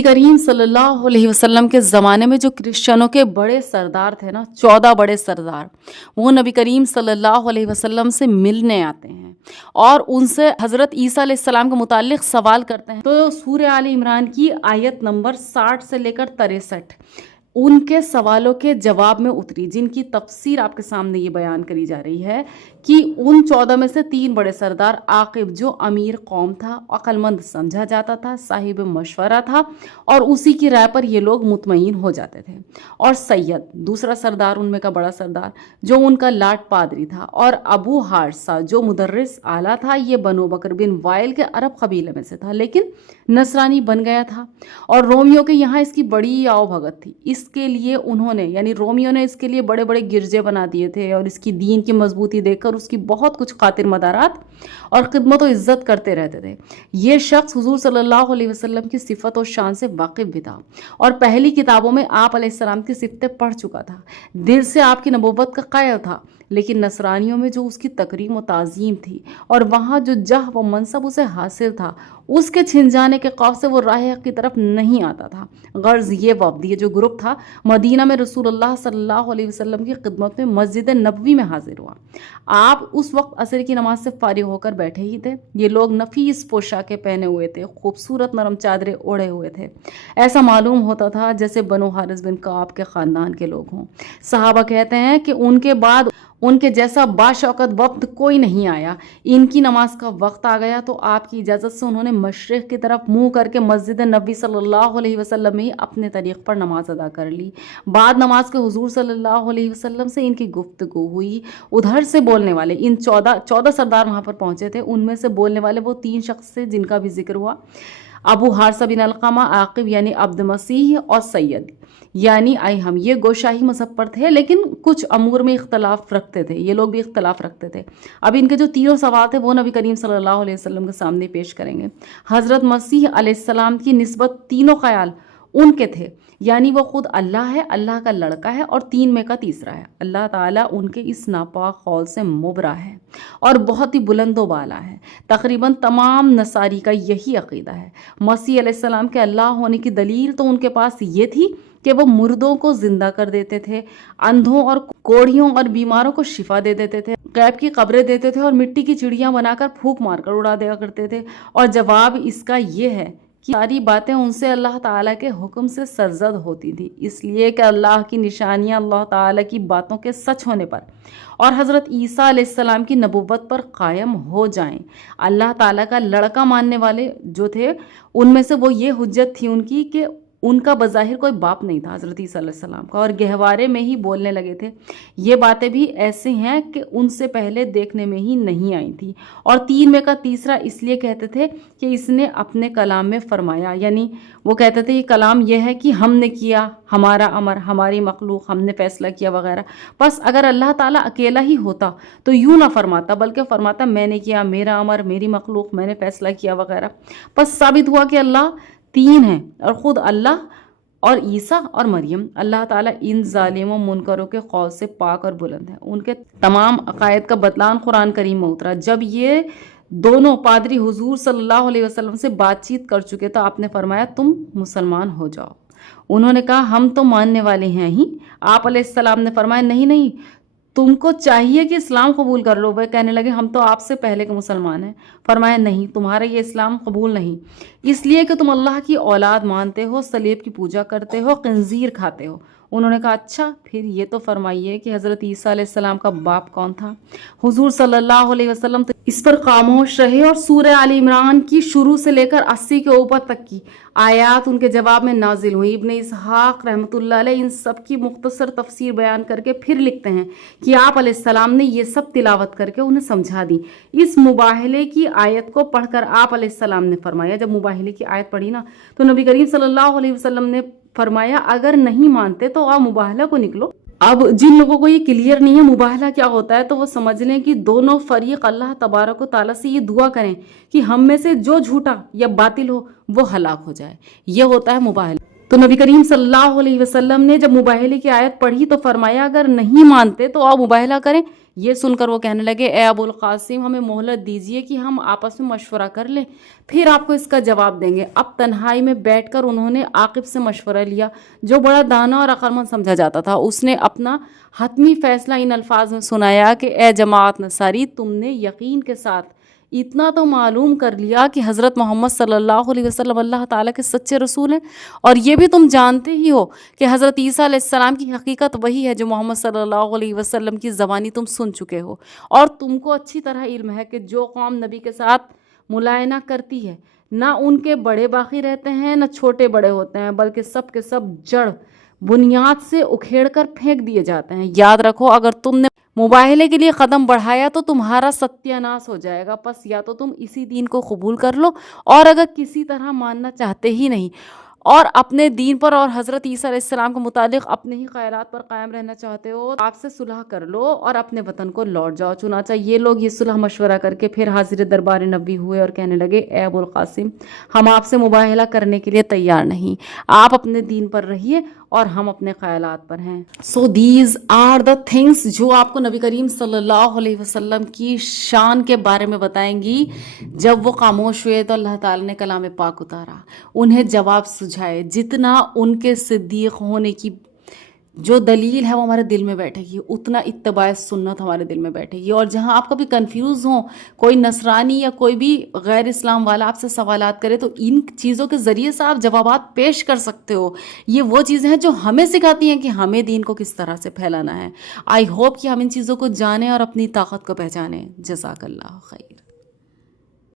नबी करीम सल्लल्लाहु अलैहि वसल्लम के ज़माने में जो क्रिश्चियनों के बड़े सरदार थे ना, 14 बड़े सरदार, वो नबी करीम सल्लल्लाहु अलैहि वसल्लम से मिलने आते हैं और उनसे हज़रत ईसा अलैहिस्सलाम के मुतालिक सवाल करते हैं। तो सूरह आल इमरान की आयत नंबर 60 से लेकर 63 उनके सवालों के जवाब में उतरी, जिनकी तफसीर आपके सामने ये बयान करी जा रही है कि उन 14 में से 3 बड़े सरदार, आकिब जो अमीर कौम था, अक्लमंद समझा जाता था, साहिब मशवरा था और उसी की राय पर ये लोग मुतमईन हो जाते थे, और सैयद दूसरा सरदार, उनमें का बड़ा सरदार जो उनका लाट पादरी था, और अबू हारसा जो मुदर्रिस आला था। ये बनो बकर बिन वाइल के अरब कबीले में से था, लेकिन नसरानी बन गया था और रोमियो के यहाँ इसकी बड़ी आओ भगत थी। इसके लिए उन्होंने यानी रोमियो ने इसके लिए बड़े बड़े गिरजे बना दिए थे और इसकी दीन की मजबूती देखकर उसकी बहुत कुछ खातिर मदारात और खिदमत और इज्जत करते रहते थे। ये शख्स हुजूर सल्लल्लाहु अलैहि वसल्लम की सिफत और शान से वाकिफ भी था और पहली किताबों में आप अलैहिस्सलाम की सिफतें पढ़ चुका था। दिल से आपकी नबूवत का कायल था, लेकिन नसरानियों में जो उसकी तकरीम व ताज़ीम थी और वहाँ जो जह व मनसब उसे हासिल था, उसके छिन जाने के खौफ से वो राह हक़ की तरफ नहीं आता था। गर्ज ये वफ़द, ये जो ग्रुप था, मदीना में रसूलुल्लाह सल्लल्लाहु अलैहि वसल्लम की खिदमत में मस्जिद नबवी में हाजिर हुआ। आप उस वक्त असर की नमाज से फारिग होकर बैठे ही थे। ये लोग नफीस पोशाकें पहने हुए थे, खूबसूरत नरम चादरें ओढ़े हुए थे। ऐसा मालूम होता था जैसे बनो हारिस बिन काब के ख़ानदान के लोग हों। सहाबा कहते हैं कि उनके बाद उनके जैसा बाशौकत वक्त कोई नहीं आया। इनकी नमाज का वक्त आ गया तो आपकी इजाज़त से उन्होंने मशरिक़ की तरफ मुंह करके मस्जिद नबी सल्लल्लाहु अलैहि वसल्लम में ही अपने तरीक़ पर नमाज अदा कर ली। बाद नमाज के हुजूर सल्लल्लाहु अलैहि वसल्लम से इनकी गुफ्तगू हुई। उधर से बोलने वाले इन 14 सरदार वहाँ पर पहुँचे थे। उनमें से बोलने वाले वो 3 शख्स थे जिनका भी जिक्र हुआ, अबू हारसा बिन अलक़मा, आकिब यानी अब्द मसीह और सैयद यानी हम। ये गोशाही मज़हब पर थे, लेकिन कुछ अमूर में इख्तलाफ रखते थे। ये लोग भी इख्तलाफ रखते थे। अब इनके जो तीनों सवाल थे वो नबी करीम सल्लल्लाहु अलैहि वसल्लम के सामने पेश करेंगे। हज़रत मसीह अलैहिस्सलाम की निस्बत तीनों ख्याल उनके थे, यानी वो खुद अल्लाह है, अल्लाह का लड़का है और 3 में का तीसरा है। अल्लाह ताला उनके इस नापाक कौल से मुबरा है और बहुत ही बुलंदो बाला है। तकरीबन तमाम नसारी का यही अकीदा है। मसीह अलैहिस्सलाम के अल्लाह होने की दलील तो उनके पास ये थी कि वो मुर्दों को जिंदा कर देते थे, अंधों और कोढ़ियों और बीमारों को शिफा दे देते थे, गैब की कब्रें देते थे और मिट्टी की चिड़ियाँ बनाकर फूंक मारकर उड़ा दिया करते थे। और जवाब इसका ये है कि सारी बातें उनसे अल्लाह ताला के हुक्म से सरजद होती थी, इसलिए कि अल्लाह की निशानियां अल्लाह ताला की बातों के सच होने पर और हज़रत ईसा अलैहिस्सलाम की नबुव्वत पर कायम हो जाएं। अल्लाह ताला का लड़का मानने वाले जो थे, उनमें से वो ये हुज्जत थी उनकी कि उनका बज़ाहिर कोई बाप नहीं था हज़रत ईसा अलैहिस्सलाम का, और गहवारे में ही बोलने लगे थे। ये बातें भी ऐसे हैं कि उनसे पहले देखने में ही नहीं आई थी। और 3 में का तीसरा इसलिए कहते थे कि इसने अपने कलाम में फरमाया, यानी वो कहते थे ये कलाम यह है कि हमने किया, हमारा अमर, हमारी मखलूक, हमने फ़ैसला किया वगैरह। बस अगर अल्लाह ताला अकेला ही होता तो यूँ ना फरमाता, बल्कि फरमाता मैंने किया, मेरा अमर, मेरी मखलूक, मैंने फ़ैसला किया वगैरह। बस साबित हुआ कि अल्लाह 3 हैं और ख़ुद अल्लाह और ईसा और मरियम। अल्लाह ताला इन जालिमों मुनकरों के खौफ से पाक और बुलंद है। उनके तमाम अकायद का बतलान कुरान करीम में उतरा। जब ये दोनों पादरी हुजूर सल्लल्लाहु अलैहि वसल्लम से बातचीत कर चुके तो आपने फरमाया तुम मुसलमान हो जाओ। उन्होंने कहा हम तो मानने वाले हैं ही। आप अलैहिस्सलाम ने फरमाया नहीं नहीं, तुमको चाहिए कि इस्लाम कबूल कर लो। वह कहने लगे हम तो आपसे पहले के मुसलमान हैं। फरमाया नहीं, तुम्हारा ये इस्लाम कबूल नहीं, इसलिए कि तुम अल्लाह की औलाद मानते हो, सलीब की पूजा करते हो, खंजीर खाते हो। उन्होंने कहा अच्छा, फिर ये तो फरमाइए कि हज़रत ईसा अलैहिस्सलाम का बाप कौन था। हुजूर सल्लल्लाहु अलैहि वसल्लम तो इस पर खामोश रहे और सूरह आल इमरान की शुरू से लेकर 80 के ऊपर तक की आयात उनके जवाब में नाजिल हुई। इब्ने इसहाक रहमतुल्लाह अलैह इन सब की मुख्तसर तफसीर बयान करके फिर लिखते हैं कि आप अलैहिस्सलाम ने ये सब तिलावत करके उन्हें समझा दी। इस मुबाहले की आयत को पढ़कर आप अलैहिस्सलाम ने फरमाया, जब मुबाहले की आयत पढ़ी ना तो नबी करीम सल्लल्लाहु अलैहि वसल्लम ने फरमाया अगर नहीं मानते तो आप मुबाहला को निकलो। अब जिन लोगों को ये क्लियर नहीं है मुबाहला क्या होता है, तो वो समझ लें कि दोनों फरीक अल्लाह तबारक व तआला से ये दुआ करें कि हम में से जो झूठा या बातिल हो वो हलाक हो जाए। ये होता है मुबाहला। तो नबी करीम सल्लल्लाहु अलैहि वसल्लम ने जब मुबाहले की आयत पढ़ी तो फरमाया अगर नहीं मानते तो आप मुबाहला करें یہ سن کر وہ کہنے لگے اے ابو القاسم ہمیں مہلت دیجیے کہ ہم آپس میں مشورہ کر لیں، پھر آپ کو اس کا جواب دیں گے۔ اب تنہائی میں بیٹھ کر انہوں نے عاقب سے مشورہ لیا جو بڑا دانا اور عقل مند سمجھا جاتا تھا۔ اس نے اپنا حتمی فیصلہ ان الفاظ میں سنایا کہ اے جماعت نصاری، تم نے یقین کے ساتھ اتنا تو معلوم کر لیا کہ حضرت محمد صلی اللہ علیہ وسلم اللہ تعالیٰ کے سچے رسول ہیں، اور یہ بھی تم جانتے ہی ہو کہ حضرت عیسیٰ علیہ السلام کی حقیقت وہی ہے جو محمد صلی اللہ علیہ وسلم کی زبانی تم سن چکے ہو، اور تم کو اچھی طرح علم ہے کہ جو قوم نبی کے ساتھ ملائنہ کرتی ہے نہ ان کے بڑے باقی رہتے ہیں نہ چھوٹے بڑے ہوتے ہیں، بلکہ سب کے سب جڑ بنیاد سے اکھیڑ کر پھینک دیے جاتے ہیں۔ یاد رکھو اگر تم نے مباہلے کے لیے قدم بڑھایا تو تمہارا ستیہ ناش ہو جائے گا، پس یا تو تم اسی دین کو قبول کر لو، اور اگر کسی طرح ماننا چاہتے ہی نہیں اور اپنے دین پر اور حضرت عیسیٰ علیہ السلام کے متعلق اپنے ہی خیالات پر قائم رہنا چاہتے ہو، آپ سے صلح کر لو اور اپنے وطن کو لوٹ جاؤ۔ چنانچہ یہ لوگ یہ صلح مشورہ کر کے پھر حاضر دربار نبی ہوئے اور کہنے لگے اے ابو القاسم ہم آپ سے مباہلہ کرنے کے لیے تیار نہیں، آپ اپنے دین پر رہیے اور ہم اپنے خیالات پر ہیں۔ So these are the things جو آپ کو نبی کریم صلی اللہ علیہ وسلم کی شان کے بارے میں بتائیں گی۔ جب وہ خاموش ہوئے تو اللہ تعالیٰ نے کلام پاک اتارا، انہیں جواب سجھائے، جتنا ان کے صدیق ہونے کی جو دلیل ہے وہ ہمارے دل میں بیٹھے گی، اتنا اتباع سنت ہمارے دل میں بیٹھے گی۔ اور جہاں آپ کبھی کنفیوز ہوں، کوئی نصرانی یا کوئی بھی غیر اسلام والا آپ سے سوالات کرے تو ان چیزوں کے ذریعے سے آپ جوابات پیش کر سکتے ہو۔ یہ وہ چیزیں ہیں جو ہمیں سکھاتی ہیں کہ ہمیں دین کو کس طرح سے پھیلانا ہے۔ آئی ہوپ کہ ہم ان چیزوں کو جانیں اور اپنی طاقت کو پہچانیں۔ جزاک اللہ خیر۔